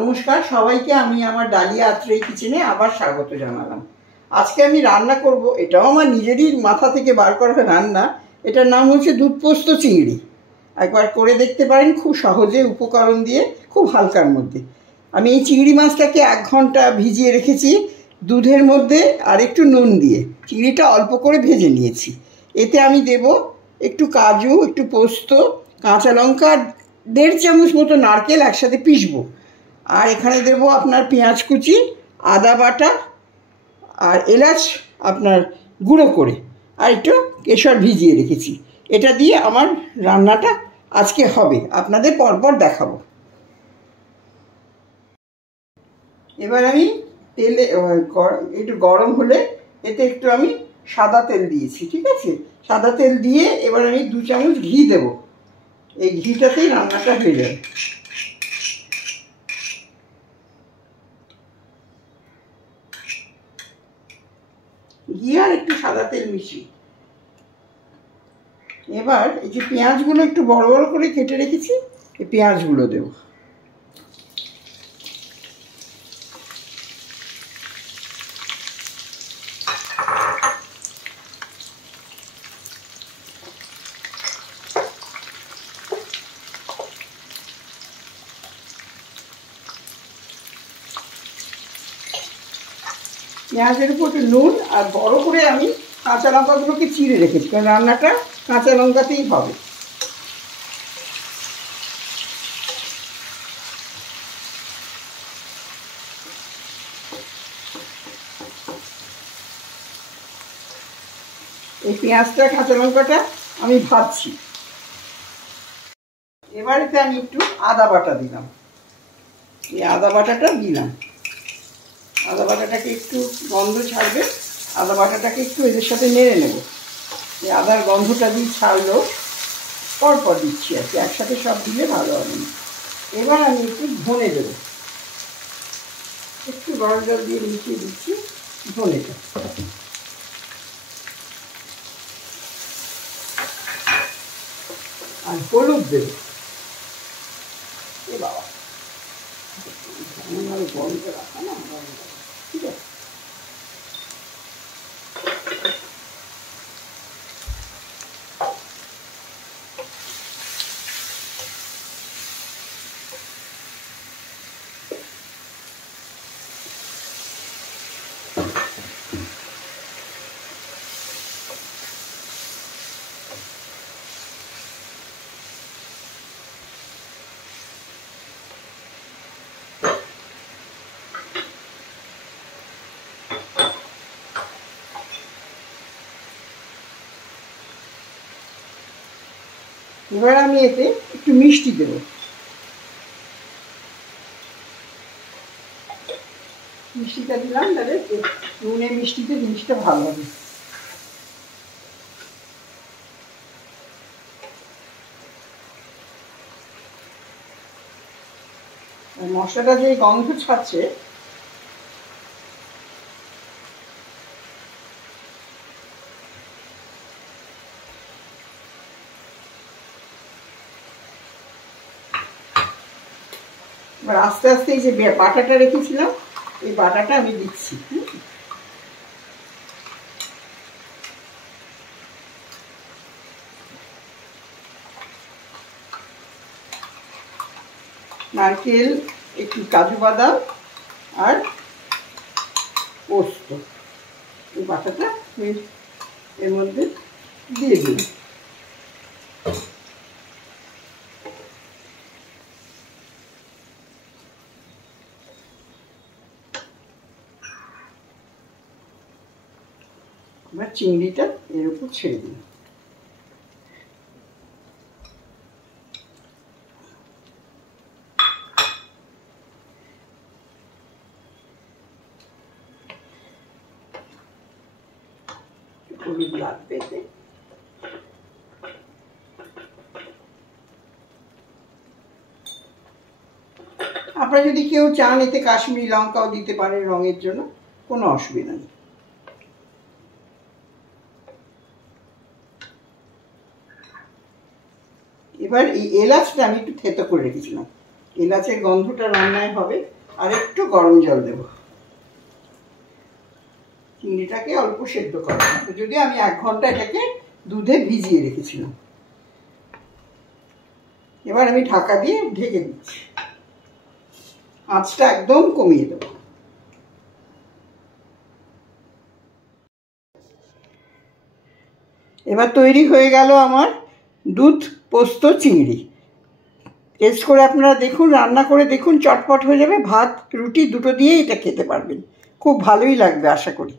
নমস্কার সবাইকে, আমি আমার ডালিয়া আত্রেই কিচেনে আবার স্বাগত জানালাম। আজকে আমি রান্না করব, এটাও আমার নিজেরই মাথা থেকে বার করা রান্না। এটার নাম হচ্ছে দুধ পোস্ত চিংড়ি। একবার করে দেখতে পারেন, খুব সহজে, উপকরণ দিয়ে, খুব হালকার মধ্যে। আমি এই চিংড়ি মাছটাকে 1 ঘন্টা ভিজিয়ে রেখেছি দুধের মধ্যে আর একটু নুন দিয়ে। চিংড়িটা অল্প করে ভেজে নিয়েছি। এতে আমি দেব একটু কাজু, একটু পোস্ত, কাঁচা লঙ্কা, 1.5 চামচ মতো নারকেল একসাথে পিষবো। আর এখানে দেব আপনার পেঁয়াজ কুচি, আদা বাটা আর এলাচ আপনার গুঁড়ো করে, আর একটু কেশর ভিজিয়ে রেখেছি। এটা দিয়ে আমার রান্নাটা আজকে হবে, আপনাদের পরপর দেখাবো। এবার আমি তেলে একটু গরম হলে এতে একটু আমি সাদা তেল দিয়েছি, ঠিক আছে? সাদা তেল দিয়ে এবার আমি 2 চামচ ঘি দেব। এই ঘিটাতেই রান্নাটা হয়ে যাবে। ঘি আর একটু সাদা তেল মিশিয়ে এবার এই যে পেঁয়াজগুলো একটু বড় বড় করে কেটে রেখেছি, এই পেঁয়াজগুলো দেব। পেঁয়াজের উপর একটু নুন আর বড় করে আমি কাঁচা লঙ্কাগুলোকে চিড়ে রেখেছি, কারণ রান্নাটা কাঁচা লঙ্কাতেই হবে। এই পেঁয়াজটা, কাঁচা লঙ্কাটা আমি ভাজছি। এবার এতে আমি একটু আদা বাটা দিলাম। এই আদা বাটাটা দিলাম। আদা বাটাটাকে একটু গন্ধ ছাড়বে, আদা বাটাটাকে একটু এদের সাথে নেড়ে নেব। এই আদার গন্ধটা দিয়ে ছাড়লো, পরপর দিচ্ছি আর কি, একসাথে সব দিলে ভালো হবে না। এবার আমি একটু ধনে দেবো, একটু গরম জল দিয়ে মিশিয়ে দিচ্ছি ধনেটা। আর হলুদ দেবো। এ বাবা, গরমটা রাখা না, ঠিক আছে? এবার আমি এতে একটু মিষ্টি দেব। মিষ্টিটা দিলাম, তাহলে নুনে মিষ্টিতে জিনিসটা ভালো হবে। মশলাটা যে গন্ধ ছাড়ছে, এবার আস্তে আস্তে এই যে বাটাটা রেখেছিলাম, এই বাটাটা আমি দিচ্ছি। নারকেল, একটু কাজু বাদাম আর পোস্ত, এই বাটাটা এর মধ্যে দিয়ে দিই। এবার চিংড়িটা এর উপর ছেড়ে দিই। হলুদ লাগবে এতে। আপনারা যদি কেউ চান এতে কাশ্মীরি লঙ্কাও দিতে পারেন রঙের জন্য, কোনো অসুবিধা নেই। এবার এই এলাচটা আমি একটু থেতো করে রেখেছিলাম, এলাচের গন্ধটা রান্নায় হবে। আর একটু গরম জল দেব। চিংড়িটাকে অল্প সেদ্ধ করা হবে, যদিও আমি 1 ঘন্টা এটাকে দুধে ভিজিয়ে রেখেছিলাম। এবার আমি ঢাকা দিয়ে ঢেকে দিচ্ছি, আঁচটা একদম কমিয়ে দেব। এবার তৈরি হয়ে গেল আমার দুধ পোস্ত চিংড়ি। টেস্ট করে আপনারা দেখুন, রান্না করে দেখুন, চটপট হয়ে যাবে। ভাত রুটি দুটো দিয়েই এটা খেতে পারবেন, খুব ভালোই লাগবে আশা করি।